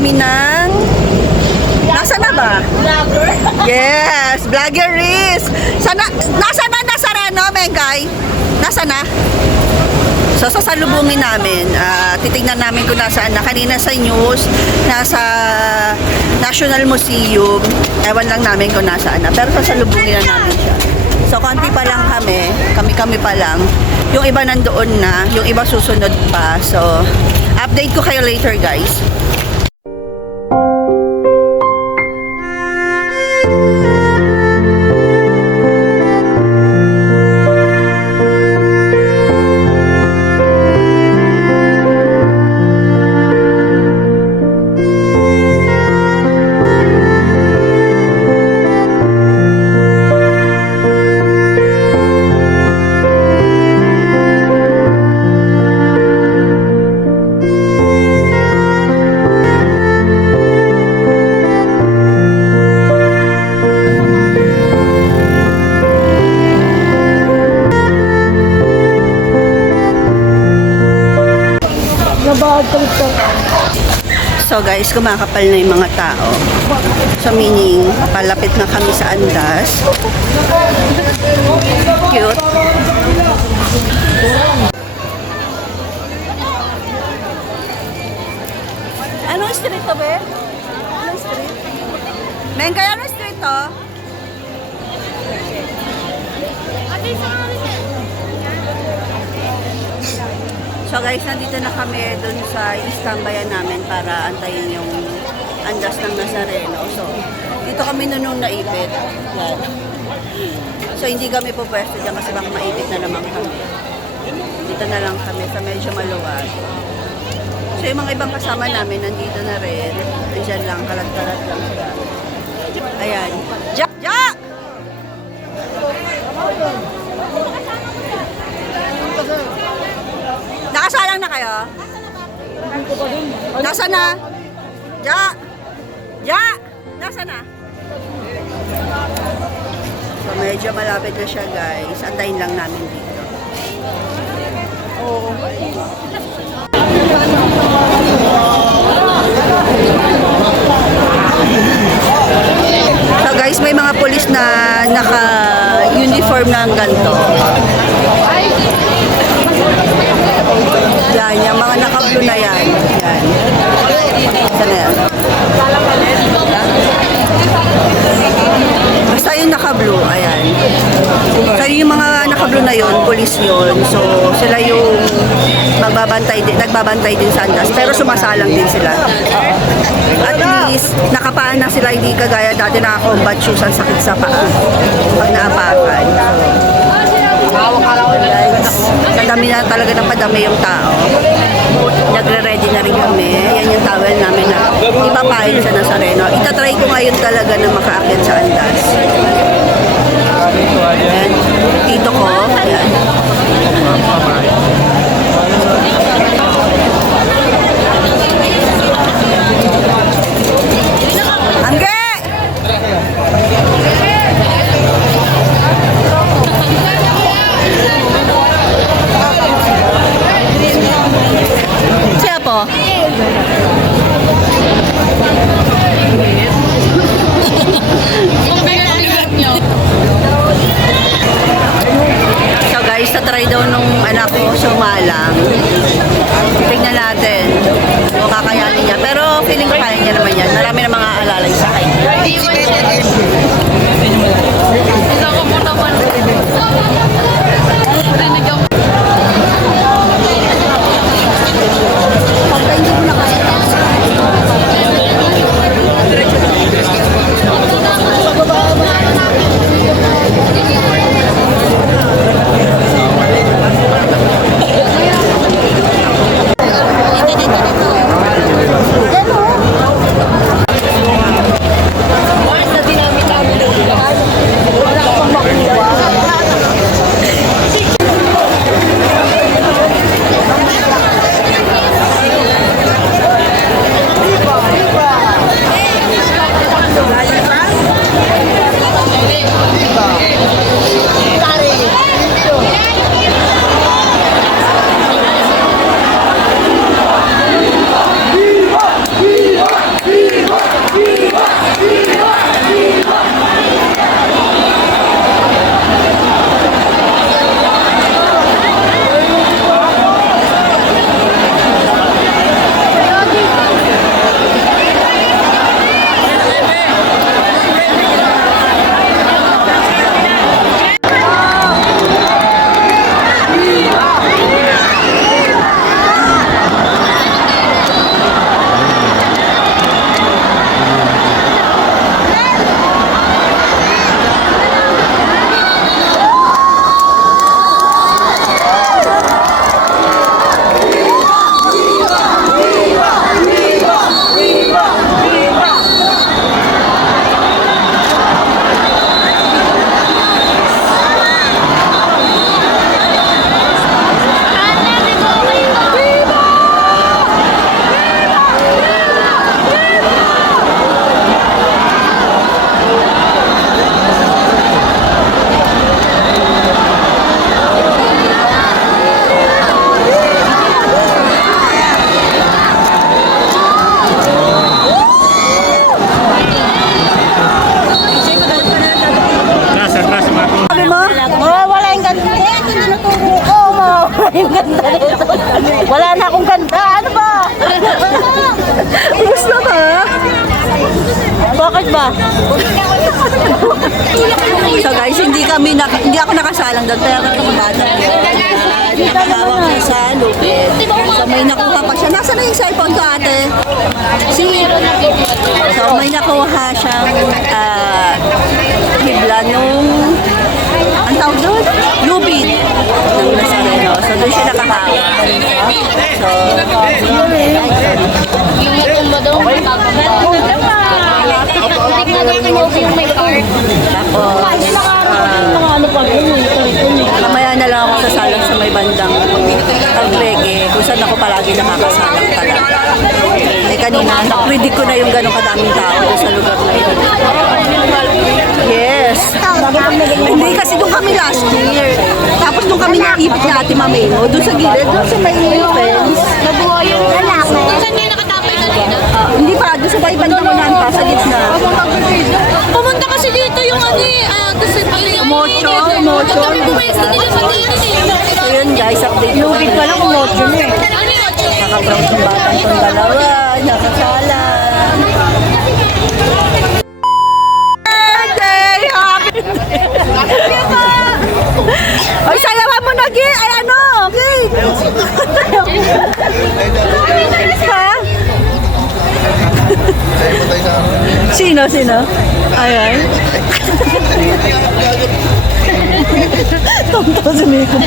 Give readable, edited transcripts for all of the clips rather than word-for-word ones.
kami ng... Nasa na ba? Vlogger. Yes, Vloggeries. Nasa na Nazareno, Mengay? Nasa na? So, sasalubungin namin. Titignan namin kung nasaan na. Kanina sa news, nasa National Museum. Ewan lang namin kung nasaan na. Pero sasalubungin na namin siya. So, konti pa lang kami. Kami pa lang. Yung iba nandoon na. Yung iba susunod pa. So, update ko kayo later, guys. So guys, kumakapal na yung mga tao. So meaning, palapit na kami sa Andas. Cute. Anong street to, be? Anong street? Mengay, anong street to? So guys, nandito na kami dun sa istambayan namin para antayin yung Andas ng Nazareno. So, dito kami nung naipit. Yan. So, hindi kami po pwesto dyan kasi baka maipit na naman kami. Dito na lang kami sa medyo maluwag. So, yung mga ibang kasama namin nandito na rin. Diyan lang, kalat-kalat lang sila. Ayan. Jack! Jack! Nakasalang na kayo? Nasa na? Ja! Ja! Nasa na? So medyo malapit na siya, guys. Antayin lang namin dito. Oo. So guys, may mga pulis na naka-uniform na ang ganito. Yan, yung mga naka-blue na yan. Yan. Sana yan. Basta yung naka-blue, ayan. So yung mga naka-blue na yun, police yun. So sila yung nagbabantay din sa Andas. Pero sumasalang din sila. At least, nakapaan na sila, hindi kagaya dati naka-combat shoes, ang sakit sa paa. Pag naapakan. Guys, kadami na talaga ng padami yung tao. Nagre-ready na rin kami. Yan yung towel namin na ipapain sa Nazareno. Itatry ko ngayon talaga na makaakyat sa Andas. Ayan. Tito ko. Ayan. Angge! Siya po. So guys, tatry daw nung anak ko sumalang. Tingnan natin kung kakayanin niya. Pero feeling ko kaya niya naman yan. Marami na mga alalay sa akin. ganda nito. Wala na akong ganda. Ano ba? Gusto ka? Bakit ba? So guys, hindi ako nakasalang doon, pero itong bata nakahawak siya sa lupit. So may nakuha pa siya. Nasaan na yung cellphone ko, ate? So may nakuha siyang hibla nung ang tawag doon? Lubid ng Nazareno. So doon siya nakahawak. So, mamaya na lang ako sasalang sa may bandang Taglege, kung saan ako palagi nakakasalang talaga. Eh kanina, napredict ko na yung ganong kadaming tao sa lugar na yun. Yes. Hindi kasi doon kami last year. Tapos doon kami naipit na Ate Mameno, doon sa gilid, doon sa may fence. Nabuhay yung lalaki. Saan kayo nakatapay kanina? Hindi pa, doon sa may bandang unahan pa, sa gitna. Pumunta kasi dito yung ano kasi Mocho. Kami pumesta nila sa tingin So yun guys, update ko. Lubid pa lang kung mocho na eh. Ano yung Mocho? Nakaproud yung batang itong dalawa, nakasala. Birthday! Happy Ay, salawan mo na, Gay! Ay, ano? Gay! Ha? Sino? Ayan. Tonto si Nico.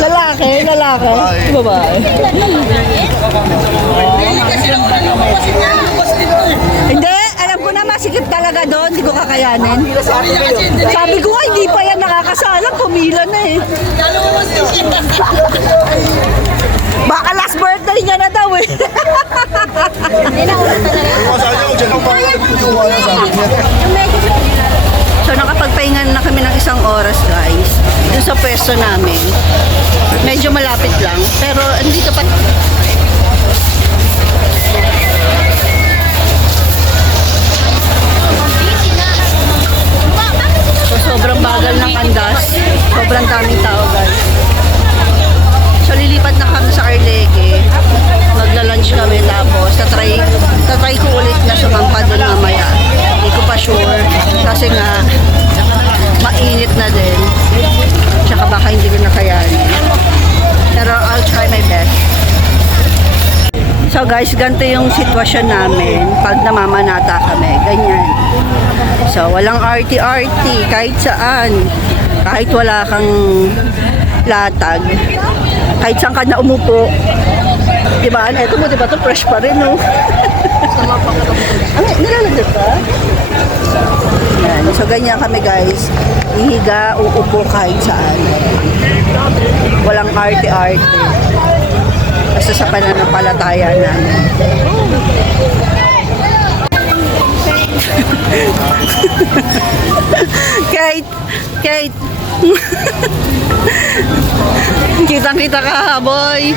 Lalaki. Babae. Hindi, alam ko na masikip talaga doon. Hindi ko kakayanin. Sabi ko, ay, hindi pa yan nakakasalang. Pumila na eh. Baka last birthday niya na daw eh. So nakapagpahinga na kami ng isang oras guys. Doon sa pwesto namin. Medyo malapit lang. Pero andito pa. So sobrang bagal ng andas. Sobrang daming tao guys. So lilipat na kami sa Arlege. Magla-lunch kami tapos tatry ko ulit na sumampa doon mamaya. Hindi ko pa sure kasi nga mainit na din. Tsaka baka hindi ko na kayanin. Pero I'll try my best. So guys, ganito yung sitwasyon namin pag namamanata kami. Ganyan. So walang arty-arty kahit saan. Kahit wala kang latag. Kahit saan ka na umupo. Diba? Ito mo, diba? Ito fresh pa rin, no? Nilalagdag ka? Yan. So, ganyan kami, guys. Ihiga, uupo kahit saan. Walang arte-arte. Basta sa pananampalataya namin. Kate. Kitang-kita ka, boy.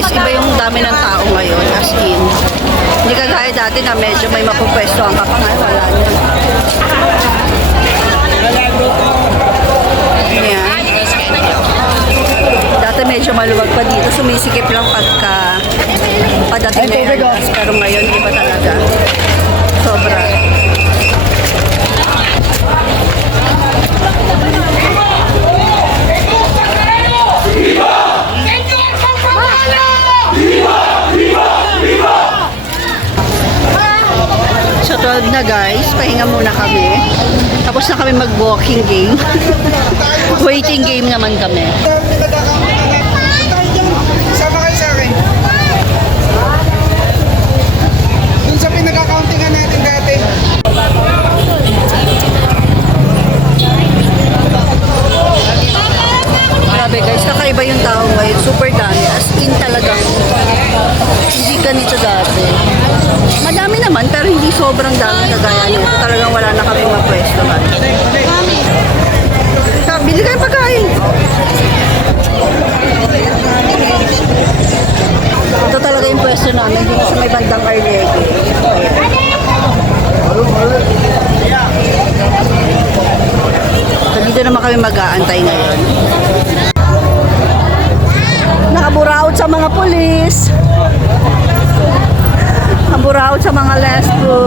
guys, iba yung dami ng tao ngayon, as in. Hindi kagaya dati na medyo may mapupwestuhan ka pa ngayon, wala na. Ayan. Dati medyo maluwag pa dito, sumisikip lang pagka padating na yung alas. Pero ngayon, iba talaga. Sobra. So 12 na guys, pahinga muna kami. Tapos na kami mag-walking game. Waiting game naman kami. Sama kayo sa akin. Dun sa pinag-accountingan natin dati. Grabe guys, kakaiba yung tao ngayon. Super dami. As in talagang hindi ganito dati. Madami naman, pero hindi sobrang dami kagaya nito. Talagang wala na kami mapwesto man. Bili kayo pagkain. Ito talaga yung pwesto namin dito sa may bandang Arlege. So dito naman kami mag-aantay ngayon. Nakaburaot sa mga pulis. Nakaburaot sa mga lesbo.